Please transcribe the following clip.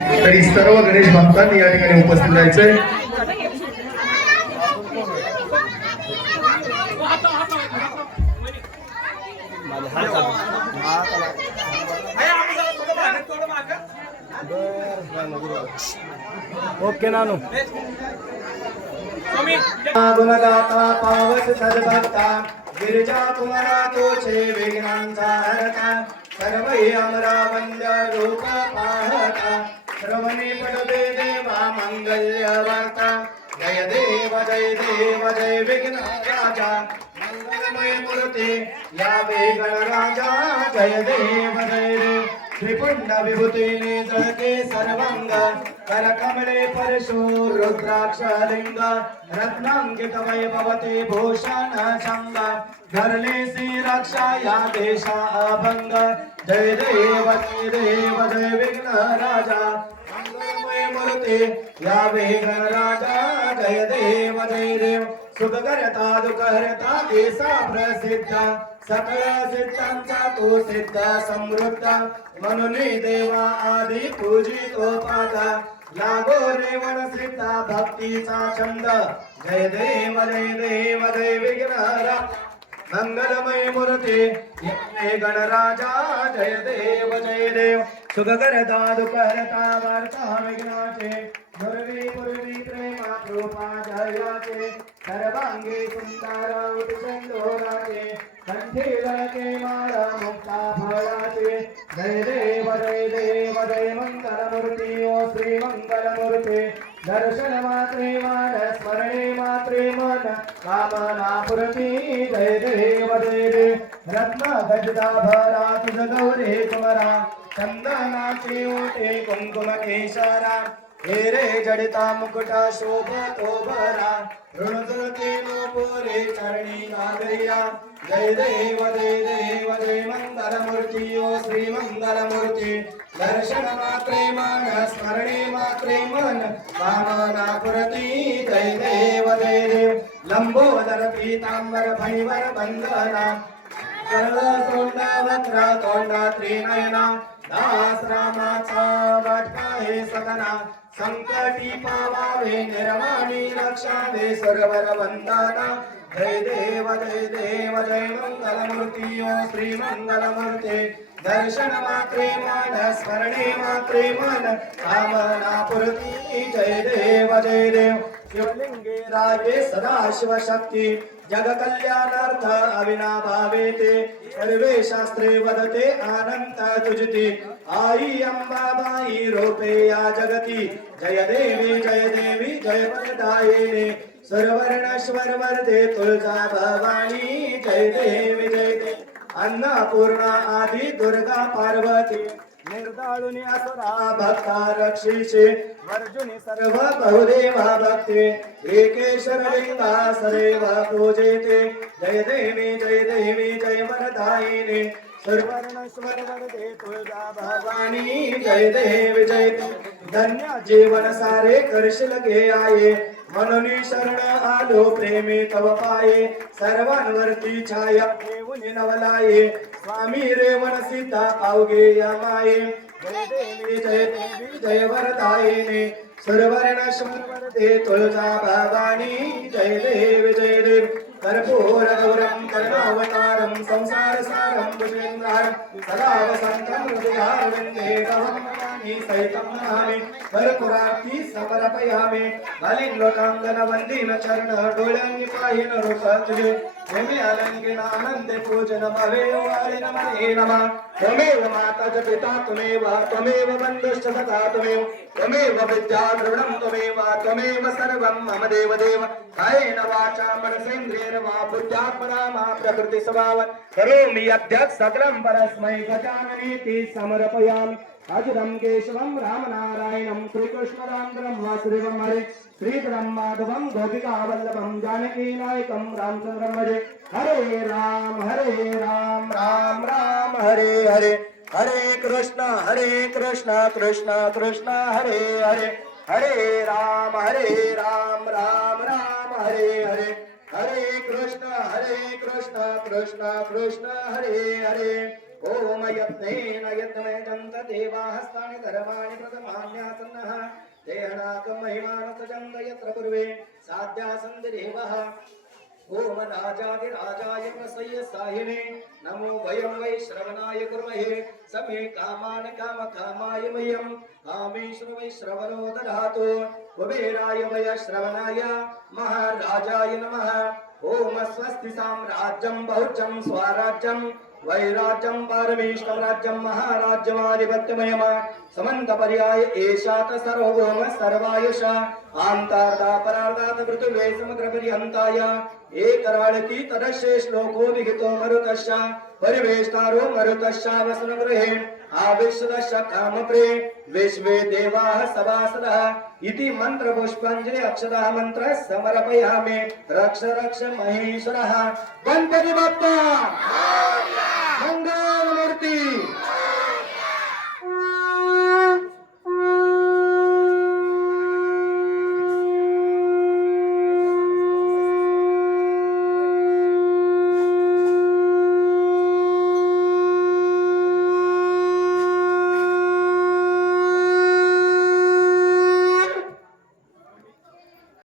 तरी सर्व गणेश भक्तांनी या ठिकाणी उपस्थित राहायचंय. ओके नानू गुणगाता पावस सद्भक्ता गिरिजा तुम्हारा तोचे विघ्नांचा हरता सर्वै अमरा वंद्य रूप पाहता श्रवणी पडते देवा मंगल्य वार्ता जय देव जय विघ्न राजा मंगलमय मूर्ती या वेगण राजा जय देव त्रिपुंड विभूतीने जळके सर्वांग करकमळे परशु रुद्राक्ष लिंग रत्नांकित वैभवते भूषण संग धरले श्री रक्षा या देशा अभंग जय देव जय विघ्न राजा मंगलमय मूर्ती या विघ्न राजा जय देव सुख करता दुःख हरता देसा प्रसिद्ध सकळ सिद्धांचा तो सिद्ध समृद्ध म्हणून देवा आदी पूजितो पादा लागो रेवण सिद्धा भक्तीचा छंद जय देव जय विघ्न मंगलमय मूर्ती ये गणराजा जय देव सुख करता दुःख हरता वार्ता विघ्नाचे पूर्वी प्रेमा कृपा जयाचे सर्वांगी सुंदर उत्संदोराचे कंठी गळके माळा मुक्ता फळाचे जय देव जय मंगलमूर्ती ओ श्री मंगलमूर्ती दर्शन मात्रे मान स्मरणे मात्रे मन कामना पूर्ती जय देव रत्न गजदा भरा तुझ गौरी कुमरा चंदनाचे ओटे कुंकुम केशरा हेरे जडिता मुकुटा शोभतो भरा ऋणजुळते नोपुरे चरणी नागरिया जय देव जय मंगलमूर्ती ओ श्री मंगलमूर्ती दर्शन मात्रे मन स्मरणे मात्रे मन कामना पुरती जय देव लंबोदर पीतांबर फणीवर बंधना सर्व तोंडा वक्र तोंडा त्रिनयना दास रामाचा वाटका हे सदना संकटी पावावे निर्वाणी रक्षावे सर्वर वंदना जय देव जय मंगलमूर्ती ओ श्री मंगलमूर्ती दर्शन मात्रे मन स्मरणे मात्रे मन कामना पूर्ती जय देव शिवलिंगे राजे सदाशिव शक्ती जग कल्याणार्थ अविनाभावे ते सर्वे शास्त्रे वदते अनंत तुझती आई अंबाबाई रूपे या जगती जय देवी जय वरदायिनी सर्वर्णश्वर वरदे तुळजा भवानी जय देवी अन्नपूर्णा आदि दुर्गा पार्वती निर्दाळुनी असुरा भक्ता रक्षिषे वर्जुनी सर्व बहुदेवा भक्ते एकेश्वर लिंगा सदैव पूजेते जय देवी जय वरदायिनी सर्वर्णश्वर वरदे तुळजा भवानी जय देवी धन्य जीवन सारे करशील घे आये म्हणून शरण आलो प्रेमी तव पाये सर्वांवरती छाया ठेवून नवलाये स्वामी रेवण सीता अवघे या माये जय देवी जय वरदायिनी सर्वर्णश्वर वरदे तुळजा भवानी जय देवी कर्पूर गौरम करुणावतारम संसार सारम भुजगेंद्रारम सदा वसंतम हृदयारविंदे भवन्नमामि सहितं नमामि कर्पूरार्ती समर्पयामि बालिन लोकांगन वंदीन चरण डोळ्यांनी पाहिन रूप तुझे नेहमी अलंकिन आनंदे पूजन भवे वाळी नमः नमः त्वमेव माता च पिता त्वमेव बन्धुश्च सखा त्वमेव विद्या द्रविणं त्वमेव सर्वं मम देव कायेन वाचा मनसेन्द्रियेण वा बुद्ध्यात्मना मा प्रकृति स्वभावात् करोमि यद्यत् सकलं परस्मै गजाननीति समर्पयामि अजितं केशवं रामनारायणं श्रीकृष्णरामं वासुदेवं हरे श्रीधरं माधवं गोपिकावल्लभं जानकीनायकं रामचन्द्रं भजे हरे राम राम राम हरे हरे हरे कृष्ण कृष्ण कृष्ण हरे हरे हरे राम राम राम हरे हरे हरे कृष्ण कृष्ण हरे हरे ओम यत्नेन यत्नमयं देवा हस्तानि धर्माणि प्रथमान्या महिमानसजन्द यत्र पूर्वे साध्यासन्ति देवः ओम राजाधिराजाय प्रसय्य साहिने नमो वयं वै श्रवणाय कुर्महे समे कामान् कामकामाय मह्यं कामेश्वर वै श्रवणो दधातु कुबेराय वै श्रवणाय महाराजाय नमः ओम स्वस्ति साम्राज्यं बहुजं स्वराज्यं वैराज्यं पारमेष्ठं राज्यं महाराज्यमाधिपत्यमयम् समन्त पर्याय एषात सर्वभौम सर्वायुष आंतार्दा परार्दात पृथ्वे समग्र पर्यंताय एकराळकी तदस्य श्लोको विहितो मरुतस्य परिवेष्टारो मरुतस्य वसनगृहे आविश्वदस्य कामप्रे विश्वे देवाः सभासदः इति मंत्र पुष्पांजलि अक्षतः मंत्र समर्पयामि रक्ष रक्ष महेश्वरः गणपति बाप्पा मंगल मूर्ती